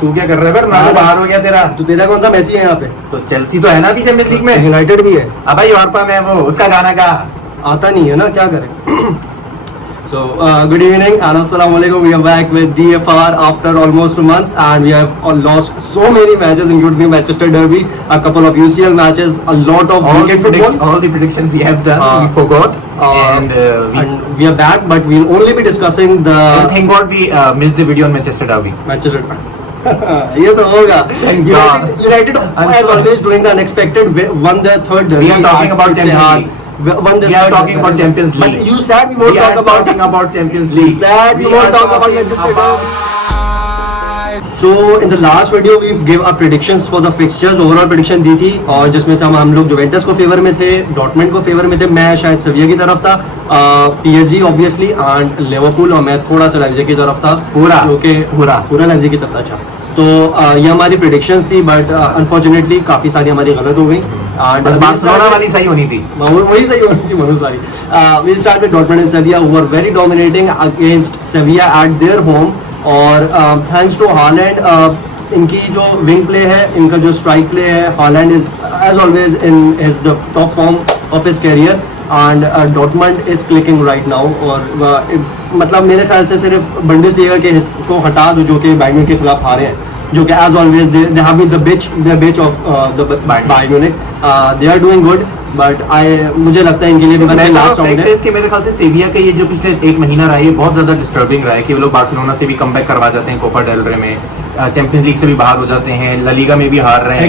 तू क्या कर रहा है फिर? रोनाल्डो बाहर हो गया तेरा। तो तेरा कौन सा मेसी है यहाँ पे? तो चेल्सी तो है ना अभी चैंपियंस लीग में, यूनाइटेड भी है। अब भाई यूरोपा में वो उसका गाना का आता नहीं है ना, क्या करें। So, good evening and assalamu alaikum. We are back with DFR after almost a month and we have lost so many matches including Manchester Derby, a couple of UCL matches, a lot of weekend football. All the predictions we have done, we forgot and we are back but we'll only be discussing the... thank God we missed the video on Manchester Derby. Manchester ये तो होगा। United as always doing the unexpected, won their third derby. We are talking about Champions League. We are talking about Champions League. But you said we won't talk about Champions League. You said we won't talk about Manchester Derby. So in the last video we gave our predictions for the fixtures, overall prediction दी थी और जिसमें से हम लोग Juventus को favour में थे, Dortmund को फेवर में थे, मैं शायद सेविया की तरफ था, PSG ऑब्वियसली एंड लिवरपूल और मैं थोड़ा सा लाइप्जिग की तरफ था, पूरा लाइप्जिग की तरफ था। अच्छा तो ये हमारी प्रेडिक्शंस थी बट अनफॉर्चुनेटली काफी सारी हमारी गलत हो गई। बार्सिलोना वाली सही होनी थी, वही सही होनी थी बहुत सारी। We'll start with Dortmund and Sevilla who were very dominating against Sevilla at their home और थैंक्स टू हालैंड, इनकी जो विंग प्ले है, इनका जो स्ट्राइक प्ले है, Haaland is as always in his the top form of his career and Dortmund is clicking right now. और मतलब मेरे ख्याल से सिर्फ बुंडेसलीगा के को हटा दो जो कि बायर्न के खिलाफ हारे हैं, जो कि as always they have been the bitch of the Bayern Munich. They are doing good but मुझे लगता है इनके लिए बस लास्ट राउंड है। इसके मेरे ख्याल से सेविया का ये जो पिछले एक महीना रहा है बहुत ज्यादा डिस्टर्बिंग रहा है कि वो लोग बार्सिलोना से भी कमबैक करवा जाते हैं कोपा डेल रे में, चैंपियंस लीग से भी बाहर हो जाते हैं, ला लीगा में भी हार रहे हैं,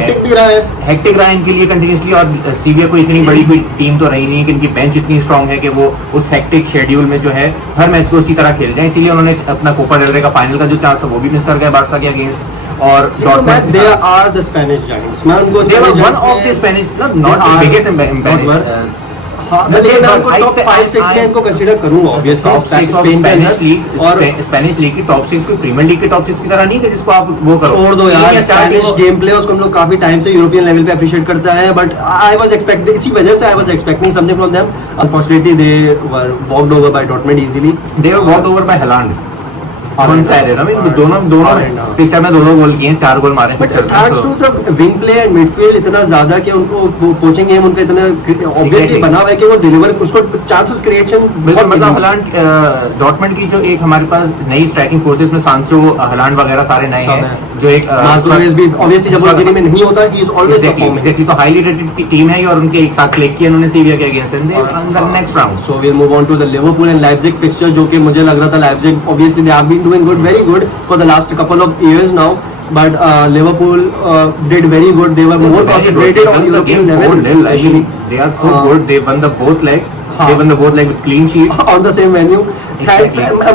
हेक्टिक रहा है इनके लिए कंटिन्यूसली। और सेविया को इतनी बड़ी कोई टीम तो रही नहीं है कि इनकी बेंच इतनी स्ट्रांग है कि वो उस हेक्टिक शेड्यूल में जो है हर मैच को उसी तरह खेल जाए, इसीलिए उन्होंने अपना कोपा डेल रे का फाइनल का जो चांस था वो भी मिस कर गए बार्सा के अगेंस्ट। और Dortmund, they are the Spanish giants. मैं उनको they were one of the Spanish, not the biggest Spanish. हाँ, लेकिन मैं उनको टॉप 5-6 में इनको कंसीडर करूँगा ऑब्वियसली। स्पेनिश लीग की टॉप 6 कोई प्रीमियर लीग के टॉप 6 की तरह नहीं है जिसको आप वो करो। छोड़ दो यार, स्पेनिश गेम प्ले उसको हम लोग काफी टाइम से यूरोपियन लेवल पे अप्रिशिएट करता है बट आई वाज एक्सपेक्टिंग, इसी वजह से I was expecting something from them. Unfortunately they were walked over by Dortmund easily. They were walked over by Haaland. दोनों फिक्सर में 2 गोल किए हैं, 4 गोल मारे। Thanks to the wing play and midfield इतना ज्यादा कि उनको कोचिंग गेम उनका इतना ऑब्वियसली बना हुआ है कि वो डिलीवर उसको चांसेस क्रिएशन बिल्कुल। मतलब हालैंड डॉर्टमंड की जो एक हमारे पास नई स्ट्राइकिंग फोर्सेस में सांचो हालैंड वगैरह सारे नए हैं, जो एक मार्कोरेस भी ऑब्वियसली जब वो में नहीं होता he is always performing. Exactly, तो हाईली रेटेड टीम है और उनके एक साथ क्लिक किया उन्होंने सेविया के against in the next round. So we will move on to the Liverpool and Leipzig fixture, जो कि मुझे लग रहा था Leipzig obviously they have been doing good, very good for the last couple of years now, but Liverpool did very good. They were more concentrated on European level. Actually, they are so good. They won the both leg. They won the both leg with clean sheet on the same venue.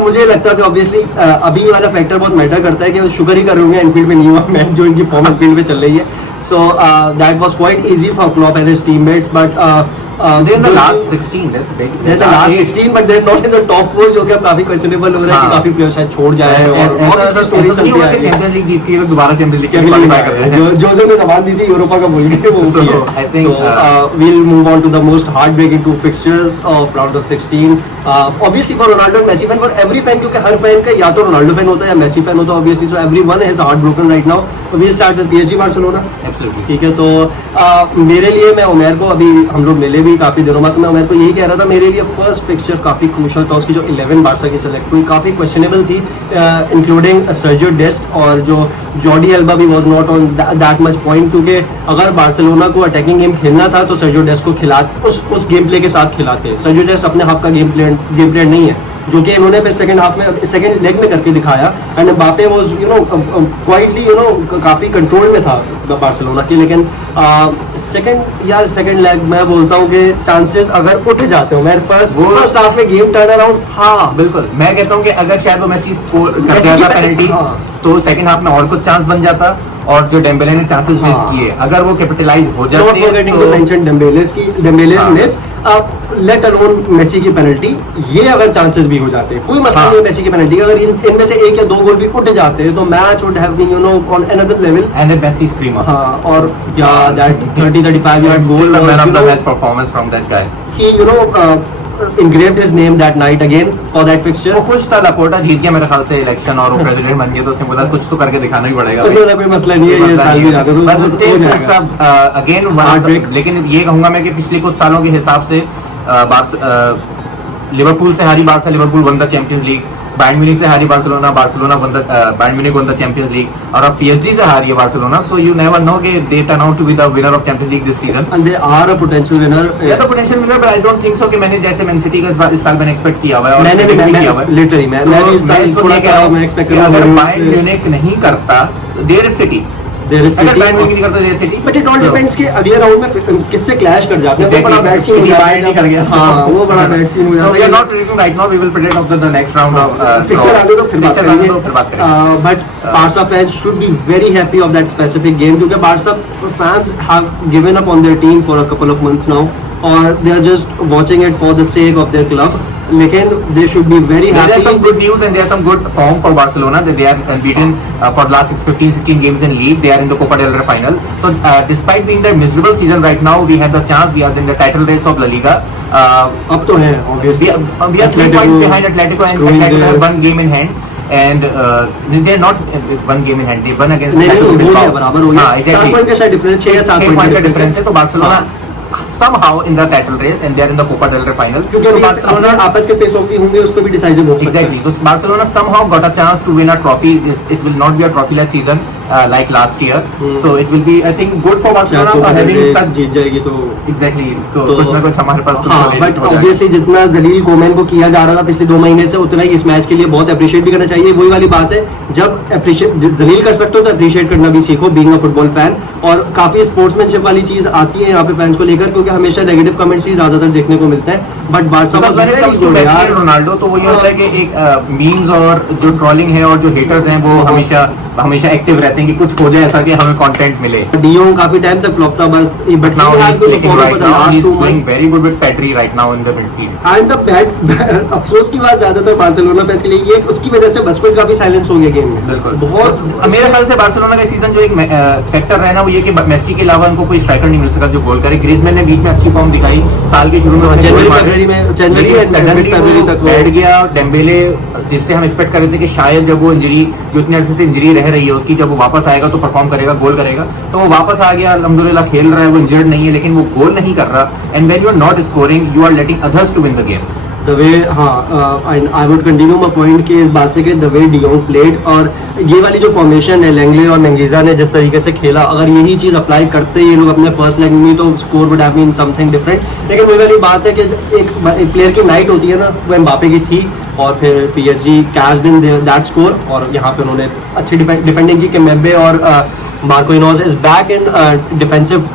मुझे लगता है कि obviously अभी वाला factor बहुत matter करता है कि शुक्र ही कर रहे हैं एनफील्ड में नहीं हुआ मैच जो इनकी फॉर्म एनफील्ड में चल रही है। So that was quite easy for Klopp and his teammates, but they're in the last 16. They're the last 16, but they're not in the top 4, जो कि अब काफी क्वेश्चनेबल हो रहा है कि काफी प्लेयर शायद छोड़ जाए और बहुत स्टोरी चलती है। चैंपियंस लीग जीत के दोबारा चैंपियंस लीग क्वालीफाई कर रहे हैं। जोसे ने जबान दी थी यूरोपा का बोल के वो की है। I think we'll move on to the most heartbreaking 2 fixtures of round of 16. Obviously for Ronaldo and Messi fan, for every fan, क्योंकि हर फैन का या तो रोनाल्डो फैन होता है या मेसी फैन होता है obviously, so everyone is heartbroken right now. We'll start with PSG Barcelona. Absolutely. ठीक है, तो मेरे लिए, मैं उमैर को अभी हम लोग मिले भी काफी दिनों बाद, मैं उमैर को यही कह रहा था मेरे लिए फर्स्ट फिक्सचर काफी क्रूशियल था। उसकी जो 11 बार्सा की सेलेक्ट हुई काफी क्वेश्चनेबल थी, इंक्लूडिंग सर्जियो डेस्ट और जो जॉर्डी एल्बा भी was not on that much point, क्योंकि अगर बार्सिलोना को अटैकिंग गेम खेलना था तो सर्जियो डेस्ट को उस गेम प्ले के साथ खिलाते। सर्जियो डेस्ट अपने हाफ का गेम प्ले नहीं है जो कि इन्होंने फिर सेकंड हाफ में सेकंड लेग में करके दिखाया एंड बापे वाज क्वाइटली काफी कंट्रोल में था बार्सिलोना की। लेकिन सेकंड लेग मैं बोलता हूँ कि चांसेस अगर उठ जाते हो, मैं फर्स्ट हाफ में गेम टर्न अराउंड, हाँ बिल्कुल मैं कहता हूँ कि अगर शायद वो मेसी स्कोर कर जाता पेनल्टी तो सेकंड हाफ में और कुछ चांस बन जाता और जो डेम्बेले ने चांसेस मिस किए अगर वो कैपिटलाइज हो जाते लेट अलोन मेसी की पेनल्टी, ये अगर चांसेस भी हो जाते, कोई मसला नहीं है मेसी की पेनल्टी, अगर इनमें से 1 या 2 गोल भी उठ जाते तो match would have been on another level and the Messi screamer. हां, और या that 30-35 yard goal man of the match performance from that guy कि engraved his name that night again for that fixture. वो खुश था, Laporta जीत गया मेरे ख्याल से इलेक्शन और वो प्रेसिडेंट बन गया, तो उसने बोला कुछ तो करके दिखाना ही पड़ेगा भाई। कोई मसला नहीं है, ये साल भी जाकर बस स्टेज सब अगेन, लेकिन ये कहूंगा मैं कि पिछले कुछ सालों के हिसाब से लिवरपूल से हारी Barca, Liverpool won the Champions League, Bayern Munich से हारी Barcelona, Barcelona won the Bayern Munich won the Champions League, और अब पीएसजी से हारी है Barcelona. So you never know कि they turn out to be the winner of Champions League this season, and they are a potential winner. या तो potential winner, but I don't think so कि मैंने जैसे man city का इस साल मैंने एक्सपेक्ट किया हुआ है, और मैंने भी किया हुआ है लिटरली मैं भी इस साल थोड़ा सा मैं एक्सपेक्ट कर रहा हूं अगर बायर्न म्यूनिख नहीं करता there is City, there is अगर बायर्न म्यूनिख नहीं करता there is City, but it all depends कि अगले राउंड में किससे क्लैश कर जाते हैं। वो बड़ा बैड सीन हो बायर्न नहीं कर गया, हां वो बड़ा बैड सीन हो So we जाता are है। not predicting right now. We will predict of the next round of fixture आगे तो फिर बात करेंगे, करेंगे। But Barca fans should be very happy of that specific game, क्योंकि Barca fans have given up on their team for a couple of months now, और they are just watching it for the sake of their club, लेकिन they should be very There are happy. some good news and there are some good form for Barcelona. That they are unbeaten for the last 16 games in league. They are in the Copa del Rey final. So despite being their miserable season right now, we have the chance. We are in the title race of La Liga. अब तो है obviously We are 3 points behind Atletico, and Atletico have one game in hand. And they are not one game in hand. They won against नहीं Atletico हो Bilbao. गया, बराबर हो गया, 7 point का शायद डिफरेंस, 6 या 7 पॉइंट का डिफरेंस है, तो Barcelona somehow in the title race and they are in the Copa del Rey final. क्योंकि So बार्सिलोना आपस के फेस ऑफ भी होंगे, उसको भी डिसाइसिव हो सकता है। exactly. So Barcelona somehow got a chance to win a trophy. It will not be a trophyless season like last year. So it will be, I think, good for Barcelona for having such. जीत जाएगी तो Exactly. तो कुछ ना कुछ हमारे पास हाँ, but obviously जितना जलील कोमेन को किया जा रहा था पिछले 2 महीने से, उतना ही इस मैच के लिए बहुत अप्रिशिएट भी करना चाहिए। वही वाली बात है, जब अप्रिशिएट जलील कर सकते हो तो अप्रिशिएट करना भी सीखो, बीइंग अ फुटबॉल फैन। और काफी स्पोर्ट्समैनशिप वाली चीज आती है यहाँ पे फैंस को लेकर, क्योंकि हमेशा नेगेटिव कमेंट्स ही ज्यादातर देखने को मिलते हैं, but Barca was very good यार। रोनाल्डो तो वो ये होता है कि एक मीम्स और जो ट्रोलिंग है और जो हेटर्स हैं वो हमेशा एक्टिव रहते हैं कि कुछ हो जाए ऐसा कि हमें कंटेंट मिले। डियोंग काफी टाइम तक फ्लॉप था, but But now he has he's been clicking followed right for the now. last He's 2 doing months. very good with Pedri right now in the midfield. And the bad अफसोस की बात ज्यादातर Barcelona fans के लिए ये उसकी वजह से बस काफी साइलेंस हो गया गेम में। बिल्कुल बहुत मेरे ख्याल से बार्सिलोना का सीजन जो एक फैक्टर रहा ना, वो ये कि मेसी के अलावा उनको कोई स्ट्राइकर नहीं मिल सका जो गोल करे। ग्रीजमैन ने बीच में अच्छी फॉर्म दिखाई, साल के शुरू में जनवरी फरवरी तक बैठ गया। डेम्बेले जिससे हम एक्सपेक्ट कर रहे थे कि शायद जब वो इंजरी जो इतने अरसे से इंजरी रह रही है उसकी, जब वो वापस आएगा तो परफॉर्म करेगा, गोल करेगा, तो वो वापस आ गया, अल्हम्दुलिल्लाह खेल रहा है, वो इंजर्ड नहीं है, लेकिन वो गोल नहीं कर रहा। And when you are not scoring you are letting others to win the game. The way I would continue my point कि इस बात से कि द वे डियोंग प्लेड, और ये वाली जो फॉर्मेशन है लैंगले और मेंगीजा ने जिस तरीके से खेला, अगर यही चीज अप्लाई करते ये लोग अपने फर्स्ट लेग में तो score would have been something different. लेकिन वही वाली बात है कि एक प्लेयर की नाइट होती है ना, वो एम्बापे की थी, और फिर PSG cached in that score, और यहाँ पे उन्होंने अच्छी डिफेंडिंग की। केम्बेम्बे और Marquinhos is back in defensive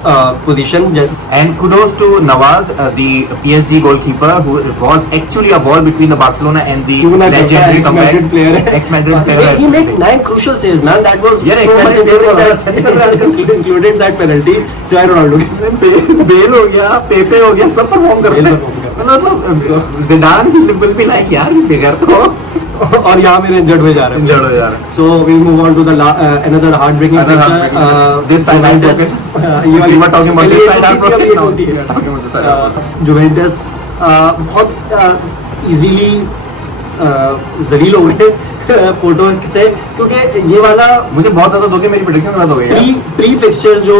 position. And kudos to Nawaz, the PSG goalkeeper, who was actually a ball between the Barcelona and the legendary ex-Madrid player. Ex-Madrid player. He made 9 crucial saves, man. That was Yeah, so much ex-Madrid important. Included that penalty. सिवाय Ronaldo bell हो गया, पेपे हो गया, सब perform कर रहे हैं। मतलब जिडान विल बी लाइक यार बिगर तो और यहाँ मेरे इंजर्ड हुए जा रहे हैं। इंजर्ड हो जा रहे हैं। So we move on to the another heartbreaking picture. This side I'm broken. You were talking about this side I'm broken. No, we are talking about this side I'm broken. Juventus बहुत easily जलील हो गए photo से, क्योंकि ये वाला मुझे बहुत ज्यादा धोखे, मेरी प्रेडिक्शन गलत हो गई है। प्री फिक्सचर जो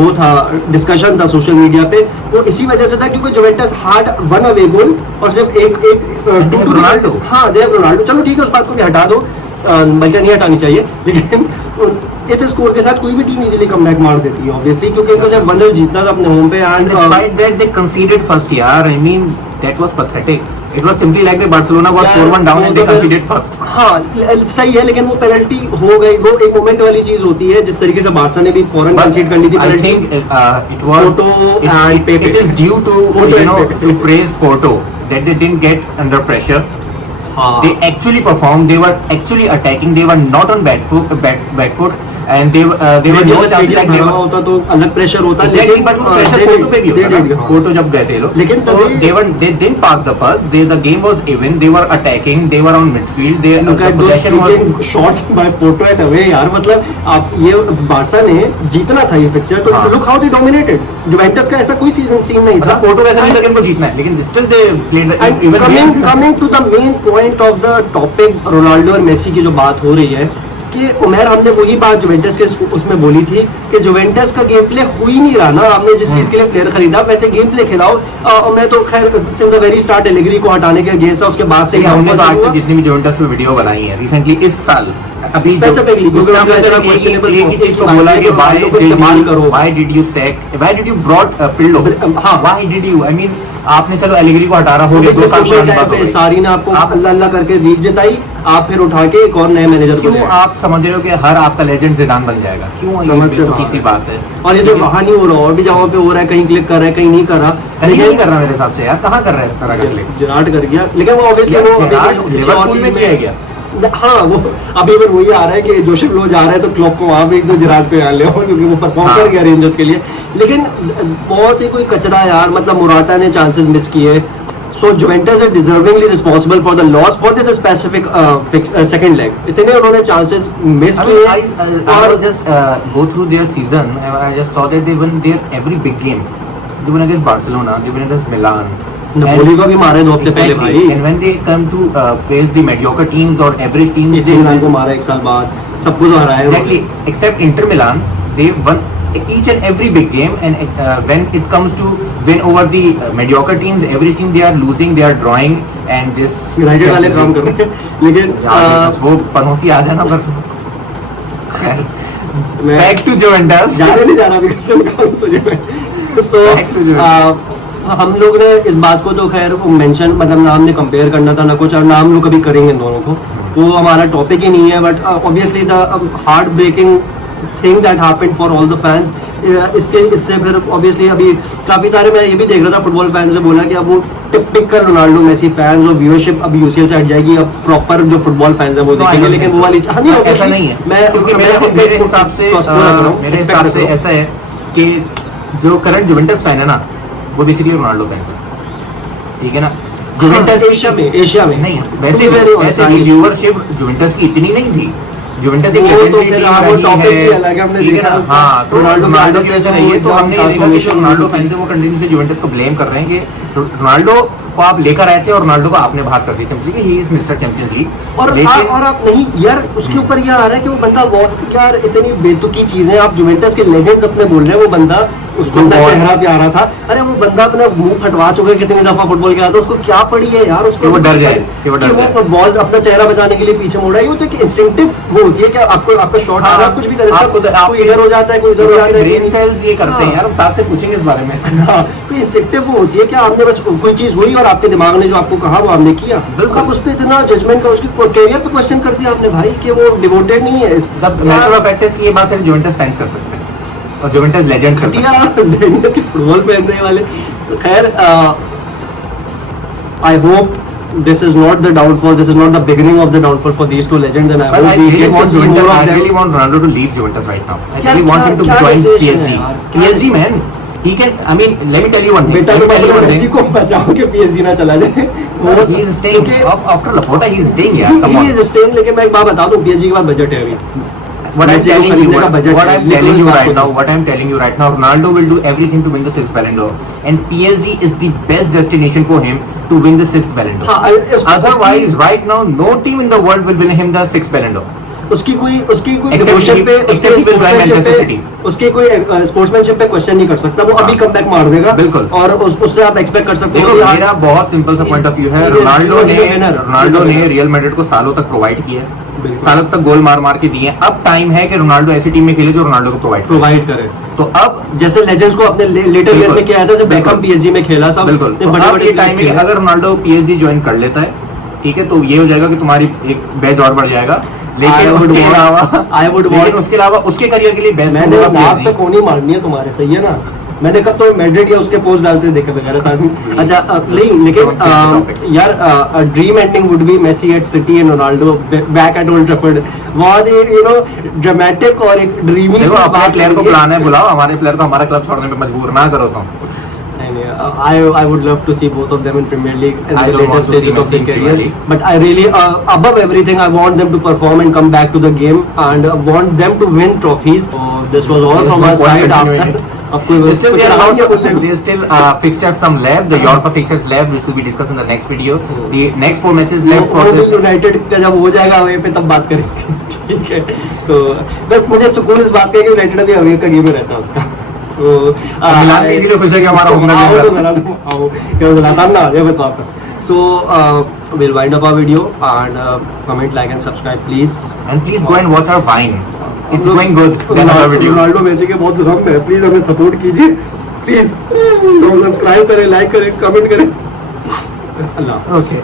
वो था, डिस्कशन था सोशल मीडिया पे, वो इसी वजह से था क्योंकि जुवेंटस हार्ड 1 अवे गोल और सिर्फ एक रोनाल्डो। हाँ देव रोनाल्डो, चलो ठीक है उस बात को भी हटा दो, बल्कि नहीं हटानी चाहिए, लेकिन इस स्कोर के साथ कोई भी टीम इजीली कमबैक मार देती है ऑब्वियसली, क्योंकि इनको जब 1-0 जीतना था अपने होम पे, and despite that they considered first यार, I mean that was pathetic. It was simply like the Barcelona was 4-1 down and they considered first. हाँ सही है, लेकिन वो पेनल्टी हो गई, वो एक मोमेंट वाली चीज होती है, जिस तरीके से बार्सा ने भी फौरन कंसीड कर ली थी। I think it was it is due to you know to praise Porto that they didn't get under pressure. They actually performed. They were actually attacking. They were not on back foot. and they were no chance like they were होता तो अलग pressure होता, लेकिन but pressure Porto पे भी होता है, Porto जब गए थे लोग, लेकिन तो they didn't park the bus, the game was even, they were attacking, they were on midfield, the possession was shots by Porto at away यार, मतलब आप ये बार्सा ने जीतना था ये फिक्चर, तो look how they dominated. Juventus का ऐसा कोई सीजन सीन नहीं था, पोर्टो का ऐसा नहीं था कि इनको जीतना है, लेकिन still they played even coming to the main point of the topic, Ronaldo और मेसी की जो बात हो रही है कि उमेर, हमने वही बात जुवेंटस के उसमें बोली थी कि जुवेंटस का गेम प्ले हो ही नहीं रहा ना, आपने जिस चीज के लिए प्लेयर खरीदा वैसे गेम प्ले खिलाओ। मैं तो खैर since the very start Allegri को हटाने के अगेंस्ट उसके बाद से हमने तो आज तक जितनी भी जुवेंटस पे वीडियो बनाई है रिसेंटली इस साल, अभी स्पेसिफिकली बोला कि why did you brought pillow, why did you, I mean आपने चलो एलेग्री को हटा रहा हो गया 2 साल पुरानी सारी ने आपको अल्लाह अल्लाह करके जीत जिताई, आप फिर उठा के एक और नए मैनेजर क्यों आप समझ रहे हो कि हर आपका लेजेंड जिडान बन जाएगा, क्यों समझ से किसी बात है। और ये सिर्फ वहाँ नहीं हो रहा, और भी जगहों पे हो रहा है, कहीं क्लिक कर रहा है कहीं नहीं कर रहा, कहीं नहीं कर रहा मेरे हिसाब से यार, कहाँ कर रहा है इस तरह का क्लिक, जिराट कर गया, लेकिन वो ऑब्वियसली वो लिवरपूल में किया गया। हाँ वो अभी अगर वही आ रहा है कि जोसेफ लो जा रहा है तो क्लॉप को वहाँ पे एक दो जिराट पे आ ले, क्योंकि वो परफॉर्म कर गया रेंजर्स के लिए, लेकिन बहुत ही कोई कचरा यार, मतलब मुराटा ने चांसेस मिस किए। So Juventus is deservingly responsible for the loss for this specific second leg. इतने उन्होंने chances miss किए। I was just go through their season. I just saw that they won their every big game. They won against Barcelona. They won against Milan. Napoli को भी मारे 2 हफ्ते पहले भाई। And when they come to face the mediocre teams or average teams, AC मिलान को मारा 1 साल बाद, सबको तो हराया। Exactly. Except Inter Milan, they won each and every big game, and when it comes to win over the mediocre teams, every team they are losing, they are drawing, and this United वाले काम कर रहे हैं, लेकिन वो पनौती आ जाना पर back to Juventus, जाने नहीं जाना भी सो हम लोग ने इस बात को तो खैर मेंशन, मतलब ना हमने कंपेयर करना था ना कुछ, और ना हम लोग कभी करेंगे दोनों को, वो हमारा टॉपिक ही नहीं है, but obviously the heart breaking thing that happened for all the fans. इससे फिर ऑब्वियसली अभी काफ़ी सारे, मैं ये भी देख रहा था फुटबॉल फैंस से बोला कि अब वो टिपिकल रोनाल्डो मेसी फैंस और व्यूअरशिप अब यूसीएल से हट जाएगी, अब प्रॉपर जो फुटबॉल फैंस है वो देखेंगे, लेकिन वो वाली ऐसा नहीं है। मेरे हिसाब से ऐसा है कि जो करंट जुवेंटस फैन है ना, वो बेसिकली रोनाल्डो फैन है, ठीक है ना। जुवेंटस एशिया में नहीं, वैसे व्यूअरशिप जुवेंटस की इतनी नहीं थी, जुवेंटस एक लेजेंडरी टीम रही है, हाँ, तो रोनाल्डो की वजह नहीं है, तो हमने देखा कि रोनाल्डो फैन थे वो कंटिन्यूसली जुवेंटस को ब्लेम कर रहे हैं कि रोनाल्डो को आप लेकर आए थे और रोनाल्डो को आपने बाहर कर दी Champions League, he is mister Champions League. और आप नहीं यार, उसके ऊपर ये आ रहा है कि वो बंदा बहुत यार, इतनी बेतुकी चीजें आप जुवेंटस के लेजेंड्स अपने बोल रहे हैं, वो बंदा उसको चेहरा प्यारा था, अरे वो बंदा अपना मुंह फटवा चुका है कितनी दफा फुटबॉल खेला था, उसको क्या पड़ी है यार, उसको वो डर जाए कि वो बॉल अपना चेहरा बचाने के लिए पीछे मुड़ रहा है, वो तो एक इंस्टिंक्टिव वो होती है कि आपको आपका शॉट आ रहा है, कुछ भी करे, कोई इधर हो जाता है, कोई इधर हो जाता है, ब्रेन सेल्स ये करते हैं यार, हम साथ से पूछेंगे इस बारे में। हाँ, कोई इंस्टिंक्टिव वो होती है कि आपने बस कोई चीज हुई और आपके दिमाग ने जो आपको कहा वो आपने किया, आप उस पर इतना जजमेंट का, उसकी कैरियर पे क्वेश्चन कर दिया आपने भाई कि वो डिवोटेड नहीं है। मैटर ऑफ फैक्ट है कि ये बात सिर्फ जुवेंटस फैंस कर सकते हैं और जुवेंटस लेजेंड्स कर सकते हैं, फुटबॉल पहनने वाले। तो खैर I hope this is not the downfall, this is not the beginning of the downfall for these two legends, and I really want Ronaldo to leave Juventus right now. I really want him to join PSG. PSG man, he can, I mean, let me tell you one thing. Messi को बचाओ कि PSG ना चला जाए। He is staying after Laporta, he is staying यार। He is staying, लेकिन मैं एक बात बता दूं, PSG के बाद बजट है अभी। What I'm telling you right now, Ronaldo will do everything to win the 6th Ballon d'Or, and PSG is the best destination for him to win the 6th Ballon d'Or. Otherwise, right now, no team in the world will win him the 6th Ballon d'Or. उसकी कोई devotion पे, उसके कोई sportsmanship पे question नहीं कर सकता, वो अभी कमबैक मार देगा। बिल्कुल। और उससे आप एक्सपेक्ट कर सकते हो। मेरा बहुत सिंपल सा पॉइंट ऑफ व्यू है, रोनाल्डो ने रियल मैड्रिड को सालों तक प्रोवाइड किया, सालों तक गोल मार मार के दिए, अब टाइम है कि रोनाल्डो ऐसी टीम में खेले जो रोनाल्डो को प्रोवाइड करे। तो अब जैसे लेजेंड्स को अपने लेटर ईयर्स में किया था, जब बेकहम पीएसजी में खेला सब, बिल्कुल, बड़े टाइम में अगर रोनाल्डो पीएसजी ज्वाइन कर लेता है, ठीक है, तो ये हो जाएगा कि तुम्हारी एक बैच और बढ़ जाएगा। लेकिन उसके अलावा उसके अलावा उसके करियर के लिए बेस्ट मैंने पे कोनी मारनी है तुम्हारे, सही है ना, मैंने कब तो मैड्रिड या उसके पोस्ट डालते देखे वगैरह था। अच्छा नहीं, लेकिन यार dream ending would be Messi at City and Ronaldo back at Old Trafford. बहुत ही यू नो ड्रामेटिक और एक ड्रीमी देखो अपने प्लेयर को बुलाना है, बुलाओ हमारे प्लेयर को हमारा क्लब छोड़ने पे मजबूर ना करो तुम। I would love to see both of them in Premier League in I the don't later want to see stages of Messi their in Premier career. League. But I really, above everything, I want them to perform and come back to the game and want them to win trophies. So this was all from our side after. Still, they still fixtures some left. The Europa fixtures left, which will be discussed in the next video. The next 4 matches left for the United का जब हो जाएगा away पे तब बात करेंगे। ठीक है, तो बस मुझे सुकून इस बात का है कि यूनाइटेड अभी अवे का गेम में रहता है उसका। So मिलान भी इसीलिए खुश है कि हमारा होम आओ क्या ज़लातान ना आ जाए बस वापस। So we'll wind up our video and comment, like and subscribe please. And please go and watch our Vine. It's going good. Ronaldo Messi के बहुत गम है, प्लीज हमें सपोर्ट कीजिए प्लीज। सब्सक्राइब करें, लाइक करें, कमेंट करें। अल्लाह। Okay.